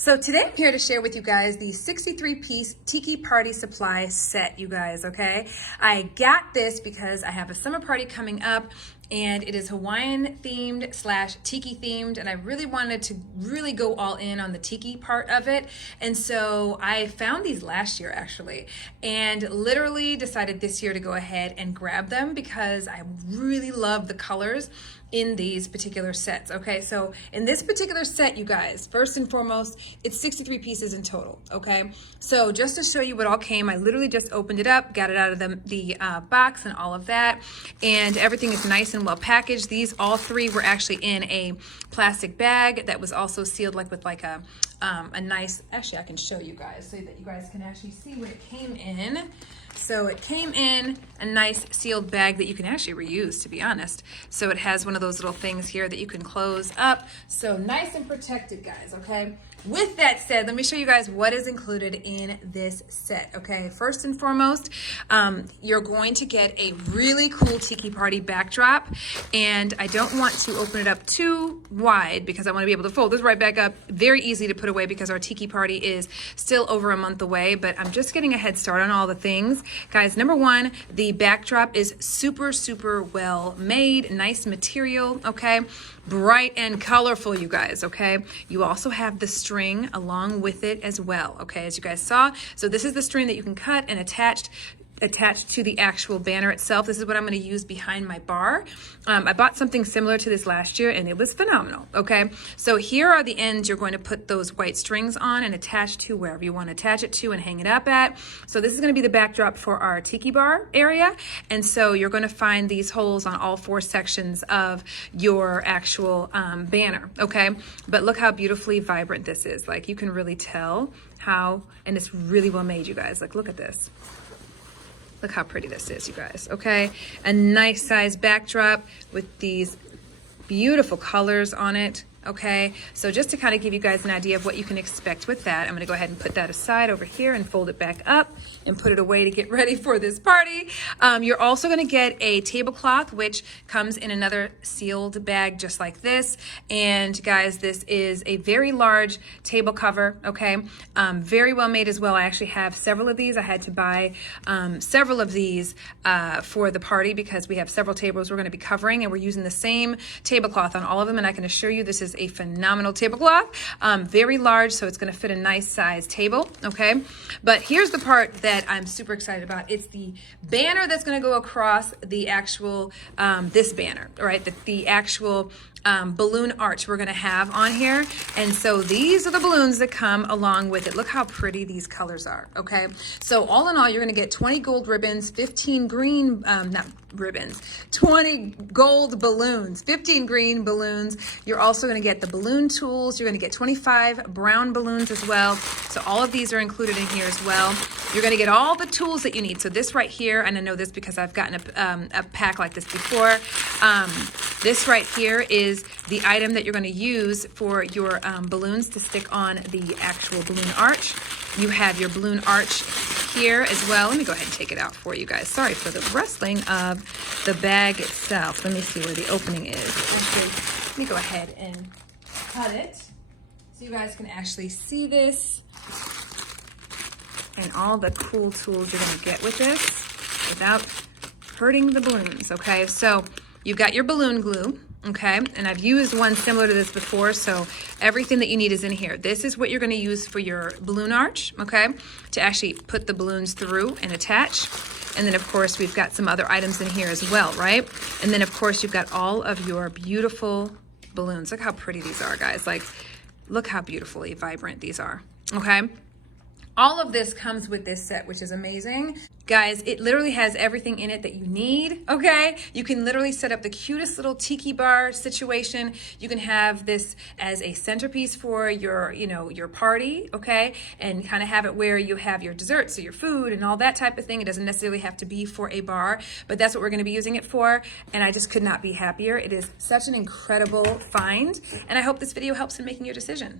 So today I'm here to share with you guys the 63-piece Tiki Party Supply set, you guys, okay? I got this because I have a summer party coming up and it is Hawaiian themed / Tiki themed, and I really wanted to really go all in on the Tiki part of it. And so I found these last year actually, and literally decided this year to go ahead and grab them because I really love the colors in these particular sets. Okay, so in this particular set, you guys, first and foremost, it's 63 pieces in total. Okay, so just to show you what all came, I literally just opened it up, got it out of the box and all of that, and everything is nice and well packaged. These all three were actually in a plastic bag that was also sealed with a nice, actually I can show you guys so that you guys can actually see what it came in. So it came in a nice sealed bag that you can actually reuse, to be honest. So it has one of those little things here that you can close up. So nice and protected, guys, okay? With that said, let me show you guys what is included in this set, okay? First and foremost, you're going to get a really cool Tiki Party backdrop, and I don't want to open it up too wide because I want to be able to fold this right back up. Very easy to put away because our Tiki Party is still over a month away, but I'm just getting a head start on all the things. Guys, number one, the backdrop is super, super well made, nice material, okay? Bright and colorful, you guys, okay? You also have the string along with it as well, okay, as you guys saw. So this is the string that you can cut and attached to the actual banner itself. This is what I'm going to use behind my bar. I bought something similar to this last year and it was phenomenal, okay? So here are the ends you're going to put those white strings on and attach to wherever you want to attach it to and hang it up at. So this is going to be the backdrop for our Tiki bar area, and so you're going to find these holes on all four sections of your actual banner, okay? But look how beautifully vibrant this is. Like, you can really tell how, and it's really well made, you guys. Like, look at this. Look how pretty this is, you guys, okay? A nice size backdrop with these beautiful colors on it, okay? So just to kind of give you guys an idea of what you can expect with that, I'm gonna go ahead and put that aside over here and fold it back up and put it away to get ready for this party. You're also gonna get a tablecloth, which comes in another sealed bag just like this. And guys, this is a very large table cover, okay? Very well made as well. I actually have several of these. I had to buy several of these for the party because we have several tables we're gonna be covering, and we're using the same tablecloth on all of them, and I can assure you this is a phenomenal tablecloth. Very large, so it's gonna fit a nice size table, okay? But here's the part that I'm super excited about. It's the banner that's gonna go across the actual, this banner, all right? The actual balloon arch we're gonna have on here. And so these are the balloons that come along with it. Look how pretty these colors are, okay? So all in all, you're gonna get 20 gold ribbons, 15 green, not ribbons, 20 gold balloons, 15 green balloons. You're also gonna get the balloon tools. You're gonna get 25 brown balloons as well. So all of these are included in here as well. You're gonna get all the tools that you need. So this right here, and I know this because I've gotten a pack like this before. This right here is the item that you're going to use for your balloons to stick on the actual balloon arch. You have your balloon arch here as well. Let me go ahead and take it out for you guys. Sorry for the rustling of the bag itself. Let me see where the opening is. Actually, let me go ahead and cut it so you guys can actually see this and all the cool tools you're going to get with this without hurting the balloons, okay? So you've got your balloon glue, okay? And I've used one similar to this before, so everything that you need is in here. This is what you're gonna use for your balloon arch, okay? To actually put the balloons through and attach. And then of course, we've got some other items in here as well, right? And then of course, you've got all of your beautiful balloons. Look how pretty these are, guys. Like, look how beautifully vibrant these are, okay? All of this comes with this set, which is amazing. Guys, it literally has everything in it that you need, okay? You can literally set up the cutest little tiki bar situation. You can have this as a centerpiece for your, your party, okay? And kind of have it where you have your desserts or your food and all that type of thing. It doesn't necessarily have to be for a bar, but that's what we're gonna be using it for. And I just could not be happier. It is such an incredible find. And I hope this video helps in making your decision.